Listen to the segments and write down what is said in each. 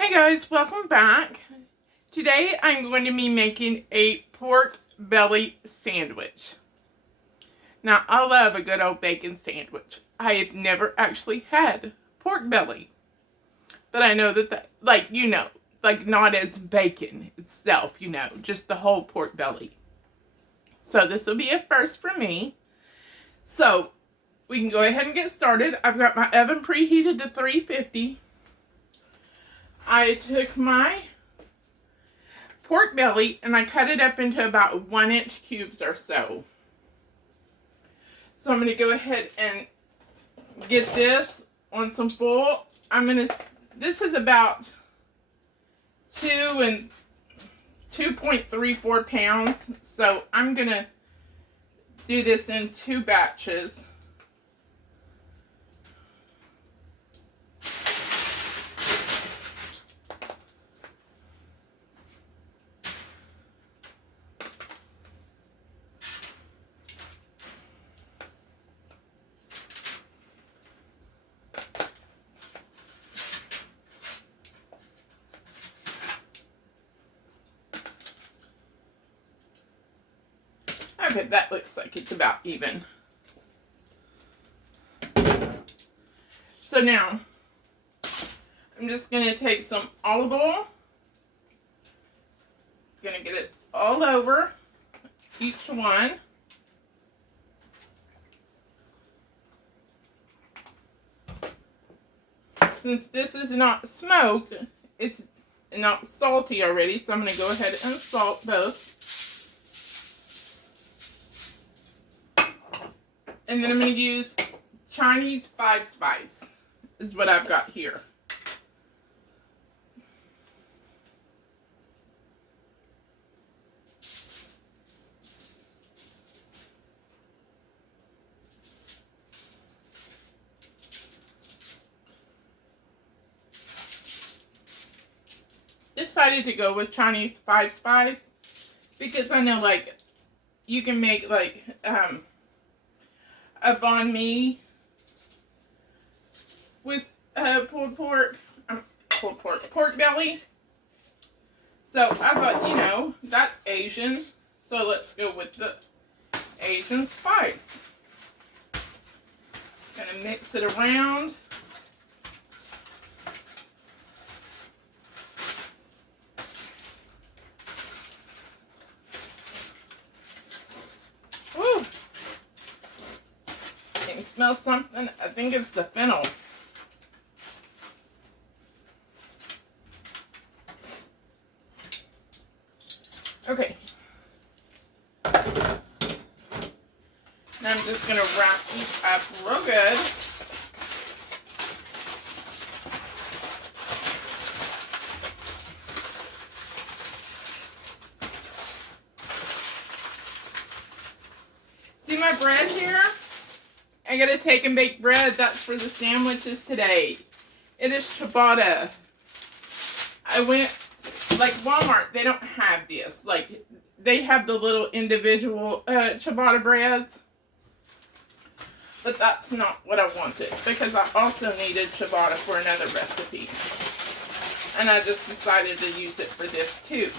Hey guys, welcome back. Today I'm going to be making a pork belly sandwich. Now I love a good old bacon sandwich. I have never actually had pork belly. But I know that, not as bacon itself, just the whole pork belly. So this will be a first for me. So we can go ahead and get started. I've got my oven preheated to 350. I took my pork belly and I cut it up into about 1-inch cubes or so. So I'm going to go ahead and get this on some foil. This is about 2.34 pounds. So I'm going to do this in 2 batches. Okay, that looks like it's about even. So now, I'm just going to take some olive oil. Going to get it all over each one. Since this is not smoked, it's not salty already, so I'm going to go ahead and salt both. And then I'm going to use Chinese 5 spice, is what I've got here. Decided to go with Chinese 5 spice because I know, you can make, a banh mi with pork belly. So I thought, that's Asian. So let's go with the Asian spice. Just gonna mix it around. Woo! I can smell something. I think it's the fennel. Okay. Now I'm just going to wrap these up real good. See my bread here? I gotta take and bake bread. That's for the sandwiches today. It is ciabatta. I went, Walmart, they don't have this. They have the little individual ciabatta breads. But that's not what I wanted, because I also needed ciabatta for another recipe. And I just decided to use it for this too.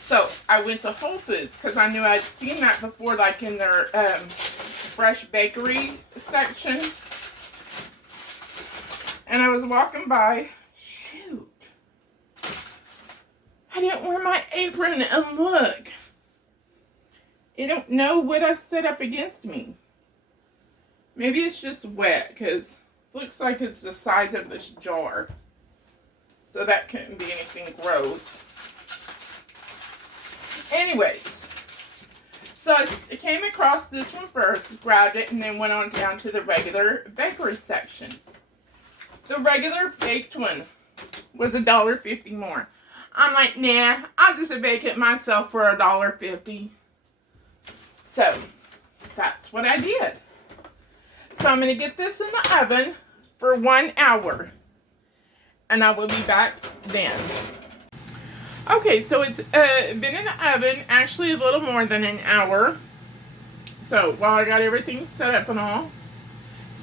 So I went to Whole Foods, because I knew I'd seen that before, in their fresh bakery section. And I was walking by. Shoot. I didn't wear my apron, and look. I don't know what I set up against me. Maybe it's just wet, because it looks like it's the size of this jar. So that couldn't be anything gross. Anyways, so I came across this one first, grabbed it, and then went on down to the regular bakery section. The regular baked one was $1.50 more. I'm like, nah, I'll just bake it myself for $1.50. So, that's what I did. So I'm going to get this in the oven for 1 hour. And I will be back then. Okay, so it's been in the oven, actually a little more than an hour. So while I got everything set up and all,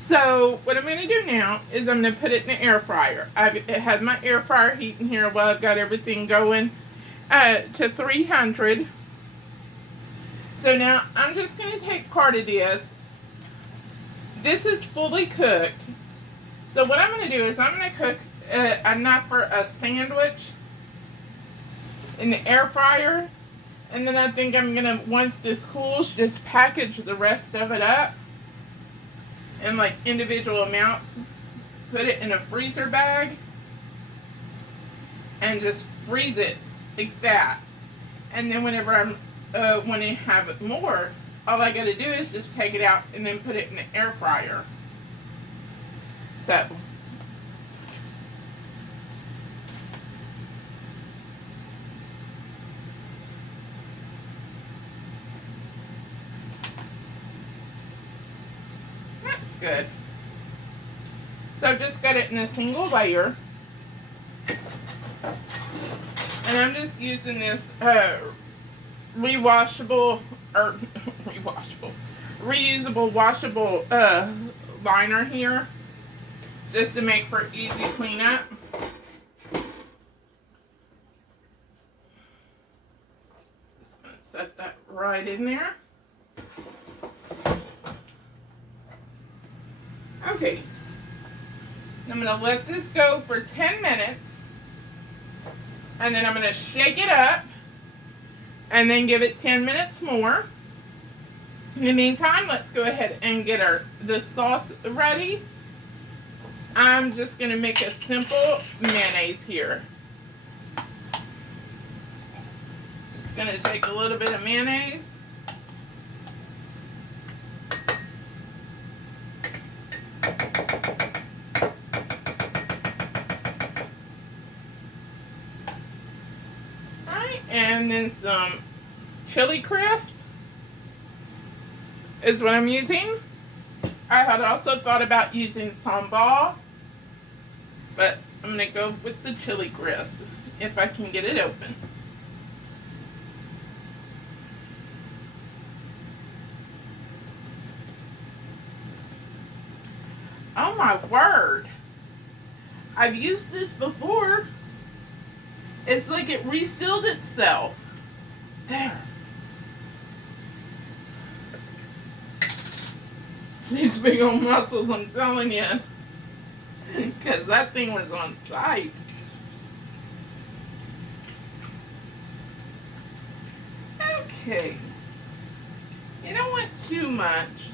So what I'm going to do now is I'm going to put it in the air fryer. I've had my air fryer heating here while I've got everything going to 300. So now I'm just going to take part of this. This is fully cooked. So what I'm going to do is I'm going to cook enough for a sandwich in the air fryer. And then I think I'm going to, once this cools, just package the rest of it up in like individual amounts. Put it in a freezer bag. And just freeze it like that. And then whenever when I have it more, all I got to do is just take it out and then put it in the air fryer. So. That's good. So I've just got it in a single layer. And I'm just using this reusable washable liner here, just to make for easy cleanup. Just gonna set that right in there. Okay, I'm gonna let this go for 10 minutes. And then I'm going to shake it up and then give it 10 minutes more. In the meantime, let's go ahead and get the sauce ready. I'm just going to make a simple mayonnaise here. Just going to take a little bit of mayonnaise. And then some chili crisp is what I'm using. I had also thought about using sambal, but I'm going to go with the chili crisp if I can get it open. Oh my word! I've used this before. It's like it resealed itself. There. These big old muscles, I'm telling you. Because that thing was on tight. Okay. You don't want too much.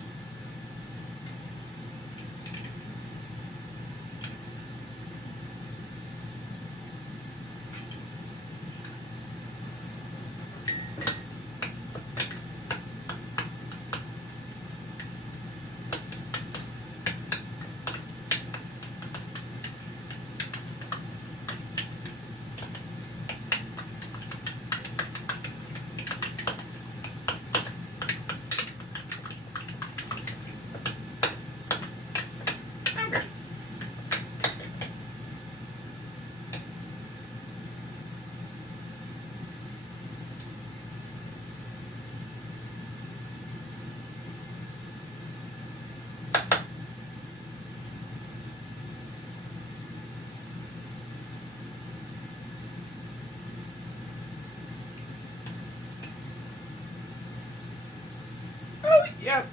Yep,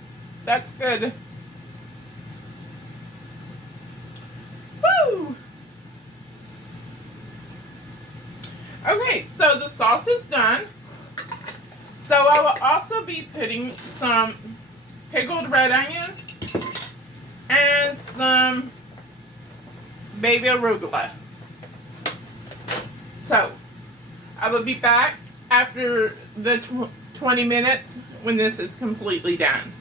that's good. Woo! Okay, so the sauce is done. So I will also be putting some pickled red onions and some baby arugula. So I will be back after the 20 minutes when this is completely done.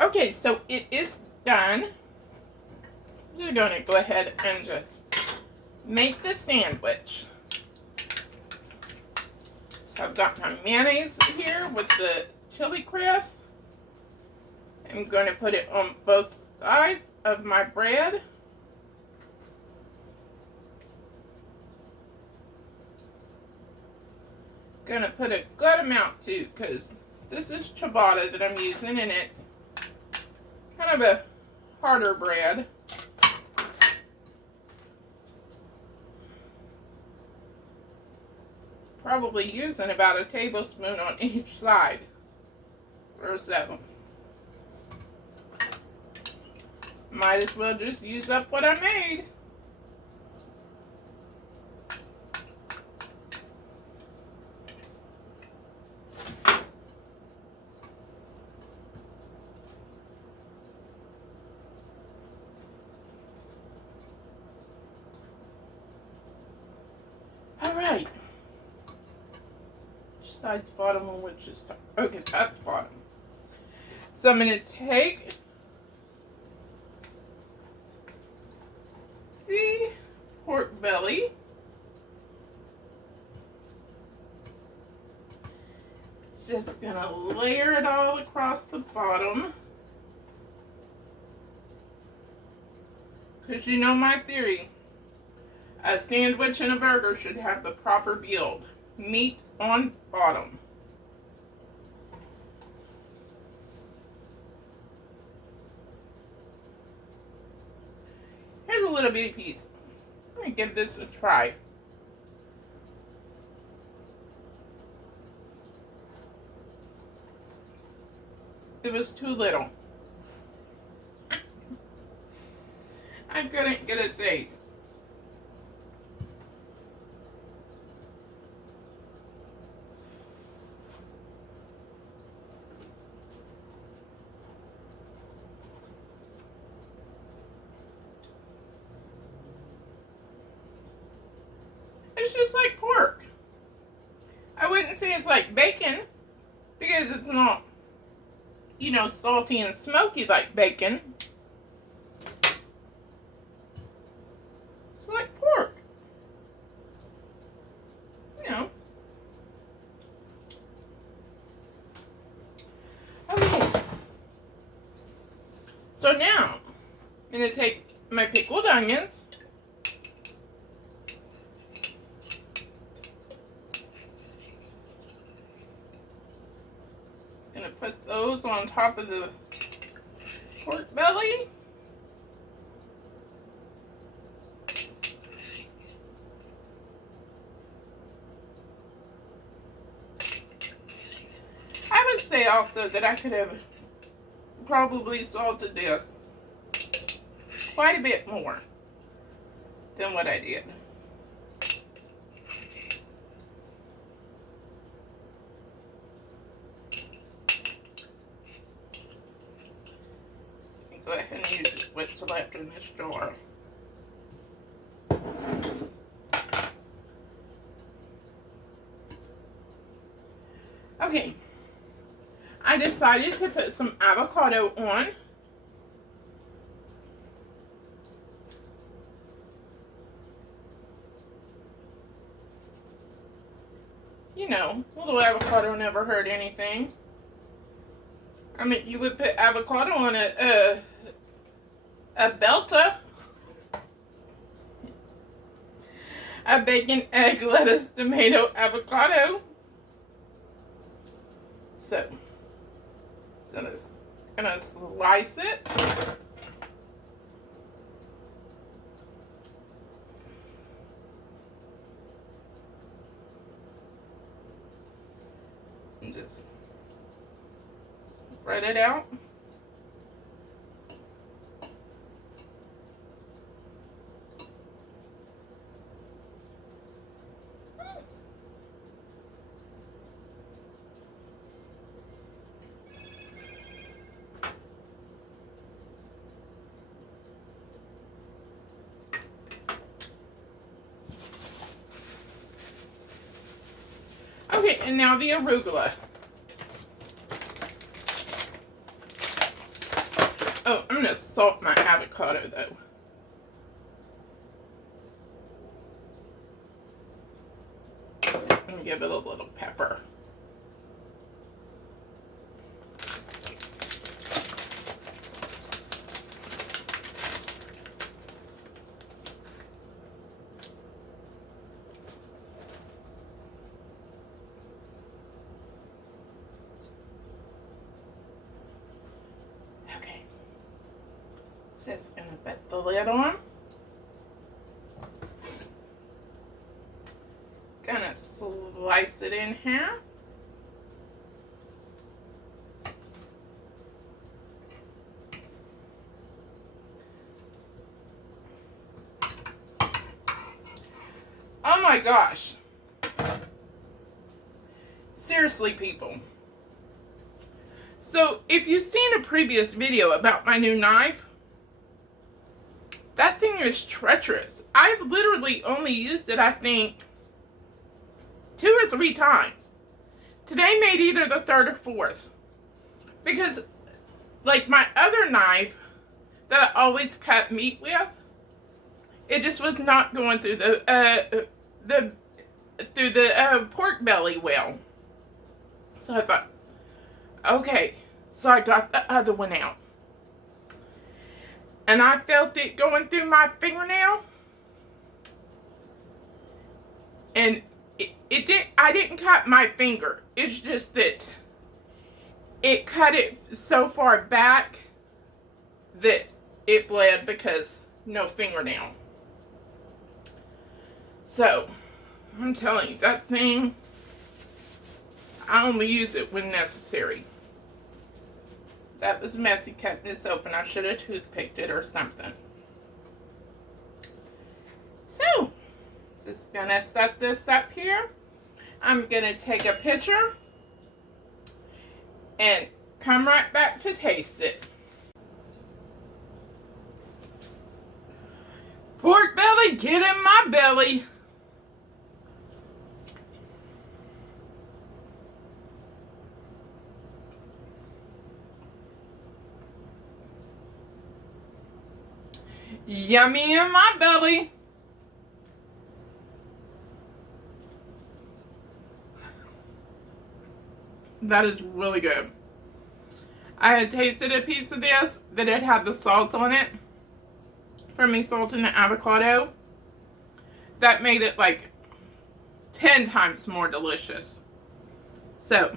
Okay, so it is done. You're gonna go ahead and just make the sandwich. So I've got my mayonnaise here with the chili crisp. I'm gonna put it on both sides of my bread. Gonna put a good amount too, because this is ciabatta that I'm using, and it's kind of a harder bread. Probably using about a tablespoon on each side or so. Might as well just use up what I made. Alright. Which side's bottom and which is top? Okay, that's bottom. So I'm going to take the pork belly. Just going to layer it all across the bottom. Because you know my theory. A sandwich and a burger should have the proper build. Meat on bottom. Here's a little bitty piece. Let me give this a try. It was too little. I couldn't get a taste. It's just like pork. I wouldn't say it's like bacon because it's not, you know, salty and smoky like bacon. It's like pork. You know. Okay. So now, I'm going to take my pickled onions. Gonna put those on top of the pork belly. I would say also that I could have probably salted this quite a bit more than what I did. Go ahead and use what's left in this jar. Okay, I decided to put some avocado on. You know, a little avocado never hurt anything. I mean, you would put avocado on a belta, a bacon, egg, lettuce, tomato, avocado. So, gonna slice it. And just spread it out. Okay, and now the arugula. Oh, I'm going to salt my avocado though. And give it a little pepper. Just gonna put the lid on. Gonna slice it in half. Oh my gosh. Seriously, people. So, if you've seen a previous video about my new knife, that thing is treacherous. I've literally only used it, I think, 2 or 3 times. Today made either the 3rd or 4th. Because, like my other knife that I always cut meat with, it just was not going through the pork belly well. So I thought, okay, so I got the other one out. And I felt it going through my fingernail. And I didn't cut my finger. It's just that it cut it so far back that it bled because no fingernail. So, I'm telling you, that thing, I only use it when necessary. That was messy cutting this open. I should have toothpicked it or something. So, just gonna set this up here. I'm gonna take a picture and come right back to taste it. Pork belly, get in my belly. Yummy in my belly. That is really good. I had tasted a piece of this that it had the salt on it. From me salting the avocado. That made it like 10 times more delicious. So,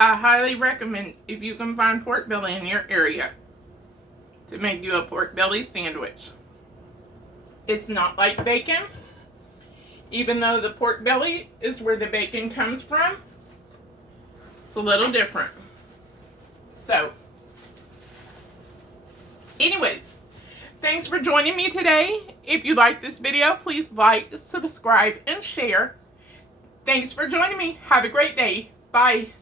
I highly recommend, if you can find pork belly in your area, to make you a pork belly sandwich. It's not like bacon, even though the pork belly is where the bacon comes from. It's a little different. So, anyways, thanks for joining me today. If you like this video, please like, subscribe, and share. Thanks for joining me. Have a great day. Bye.